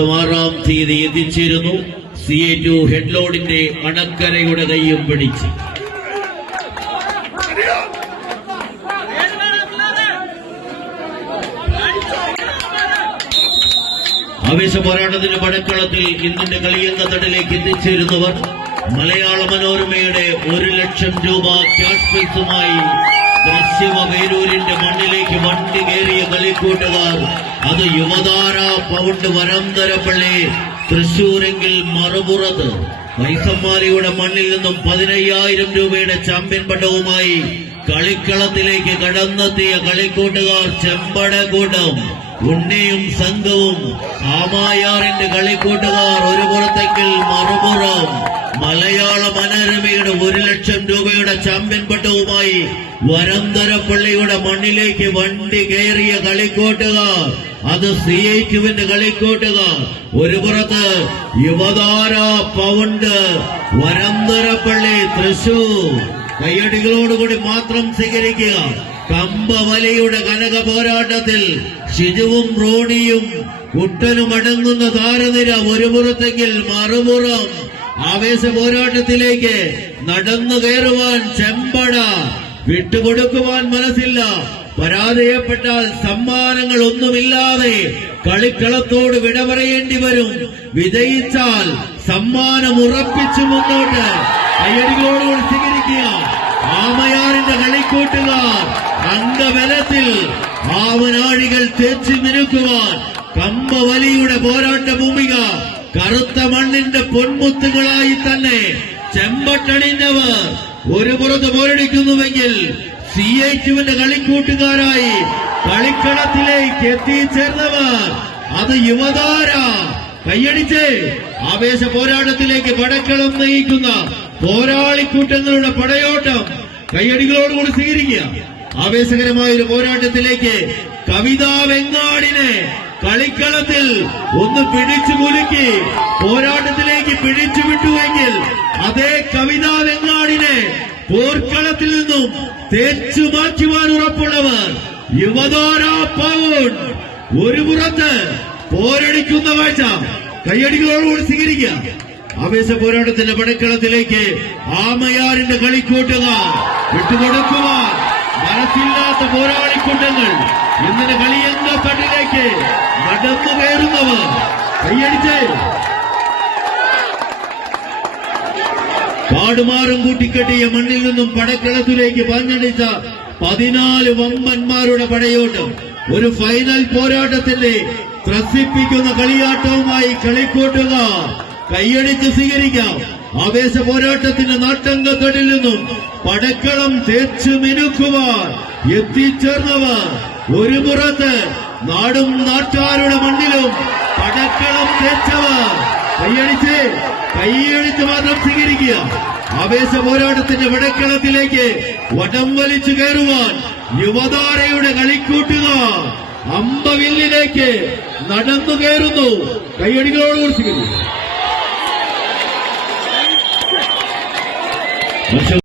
മാസം തീയതി എത്തിച്ചിരുന്നു. സി എ ടു ഹെഡ്ലോഡിന്റെ അണക്കരയുടെ കൈയും പിടിച്ച്. ആവേശ പോരാട്ടത്തിന്റെ പടക്കളത്തിൽ ഇന്നിന്റെ കളിയങ്കത്തടിലേക്ക് എത്തിച്ചേരുന്നവർ മലയാള മനോരമയുടെ ഒരു ലക്ഷം രൂപ ക്യാഷ് പ്രൈസുമായി ദൃശ്യമ വേരൂരിന്റെ മണ്ണിലേക്ക് വണ്ടി കയറിയ കളിക്കൂട്ടുകാർ അത് യുവതാര പൗണ്ട് വരന്തരപ്പള്ളി തൃശൂരെങ്കിൽ മറുപുറത്ത്. വൈസമ്മാരിയുടെ മണ്ണിൽ നിന്നും പതിനയ്യായിരം രൂപയുടെ ചാമ്പ്യൻ പട്ടവുമായി കളിക്കളത്തിലേക്ക് കടന്നെത്തിയ കളിക്കൂട്ടുകാർ ചെമ്പടക്കൂട്ടം. ഉണ്ണിയും സംഘവും ആമായാറിന്റെ കളിക്കൂട്ടുകാർ ഒരു പുറത്തെങ്കിൽ ലക്ഷം രൂപയുടെ ചാമ്പ്യൻ പട്ടവുമായി വരന്തരപ്പള്ളിയുടെ മണ്ണിലേക്ക് വണ്ടി കയറിയ കളിക്കോട്ടുകാർ അത് സി ഐക്യുവിന്റെ കളിക്കോട്ടുകാർ. ഒരു പുറത്ത് യുവതാര പൗണ്ട് വരന്തരപ്പള്ളി തൃശൂർ. കയ്യടികളോടുകൂടി മാത്രം സ്വീകരിക്കുക. കമ്പവലിയുടെ കനക പോരാട്ടത്തിൽ ഷിജുവും റോണിയും കുട്ടനും അടങ്ങുന്ന താരനിര ഒരു പുറത്തെങ്കിൽ മറുപുറം ആവേശ പോരാട്ടത്തിലേക്ക് നടന്നു കയറുവാൻ ചെമ്പട വിട്ടുകൊടുക്കുവാൻ മനസ്സില്ല. പരാജയപ്പെട്ടാൽ സമ്മാനങ്ങൾ ഒന്നുമില്ലാതെ കളിക്കളത്തോട് വിട പറയേണ്ടി വരും. വിജയിച്ചാൽ സമ്മാനം ഉറപ്പിച്ചു മുന്നോട്ട്. കയ്യടികളോടുകൂടി സ്വീകരിക്കുക ആമയാറിന്റെ കളിക്കൂട്ടുകാർ അംഗബലത്തിൽ ആവനാഴികൾ തേച്ചു മിനുക്കുവാൻ കമ്പവലിയുടെ പോരാട്ട ഭൂമിക കറുത്ത മണ്ണിന്റെ പൊന്മുത്തുകളായി തന്നെ ചെമ്പട്ടണിഞ്ഞവർ ഒരു പുറത്ത് പോരടിക്കുന്നുവെങ്കിൽ സി എച്ചുവിന്റെ കളിക്കൂട്ടുകാരായി കളിക്കളത്തിലേക്ക് എത്തിച്ചേർന്നവർ അത് യുവതാര. കൈയടിച്ച് ആവേശ പോരാട്ടത്തിലേക്ക് പടക്കളം നയിക്കുന്ന പോരാളിക്കൂട്ടങ്ങളുടെ പടയോട്ടം. കൈയടികളോടുകൂടി സ്വീകരിക്കുക. ആവേശകരമായ ഒരു പോരാട്ടത്തിലേക്ക് കവിതാ വെങ്ങാടിനെ കളിക്കളത്തിൽ ഒന്ന് പിടിച്ചു കുലുക്കി പോരാട്ടത്തിലേക്ക് പിടിച്ചു വിട്ടുവെങ്കിൽ അതേ കവിതാ വെങ്ങാടിനെ പോർക്കളത്തിൽ നിന്നും തേച്ചു മാറ്റുവാൻ ഉറപ്പുള്ളവർ യുവതാര പൗൺ ഒരു പുറത്ത് പോരടിക്കുന്ന കാഴ്ച കയ്യടികളോടുകൂടി സ്വീകരിക്കുക. ആവേശ പോരാട്ടത്തിന്റെ പടക്കളത്തിലേക്ക് ആമയാറിന്റെ കളിക്കൂട്ടുകാർ വിട്ടുകൊടുക്കുവാൻ മനസ്സില്ലാത്ത പോരാളിക്കൂട്ടങ്ങൾ ഇന്നിന്റെ കളിയങ്കത്തട്ടിലേക്ക് നടന്നു കയറുന്നവർ കൈയടിച്ച് പാടുമാറും കൂട്ടിക്കെട്ടിയ മണ്ണിൽ നിന്നും പടക്കളത്തിലേക്ക് പറഞ്ഞടിച്ച പതിനാല് വമ്പന്മാരുടെ പടയോട്ടം. ഒരു ഫൈനൽ പോരാട്ടത്തിന്റെ ത്രസിപ്പിക്കുന്ന കളിയാട്ടവുമായി കളിക്കോട്ടുക. കൈയടിച്ച് സ്വീകരിക്കാം. ആവേശ പോരാട്ടത്തിന്റെ നാട്ടങ്കത്തടിൽ നിന്നും പടക്കളം തേച്ചു മിനുക്കുവാൻ എത്തിച്ചേർന്നവർ. ഒരു പുറത്ത് നാടും നാട്ടാരുടെ മണ്ണിലും പടക്കളം തേച്ചവർ കൈയടിച്ച് കൈയടിച്ച് മാത്രം സ്വീകരിക്കുക. ആവേശ പോരാട്ടത്തിന്റെ വടക്കളത്തിലേക്ക് വടം വലിച്ചു കയറുവാൻ യുവതാരയുടെ കളിക്കൂട്ടുകാർ അമ്പവില്ലിലേക്ക് നടന്നു കയറുന്നു. കൈയടികളോട് സ്വീകരിക്കുക.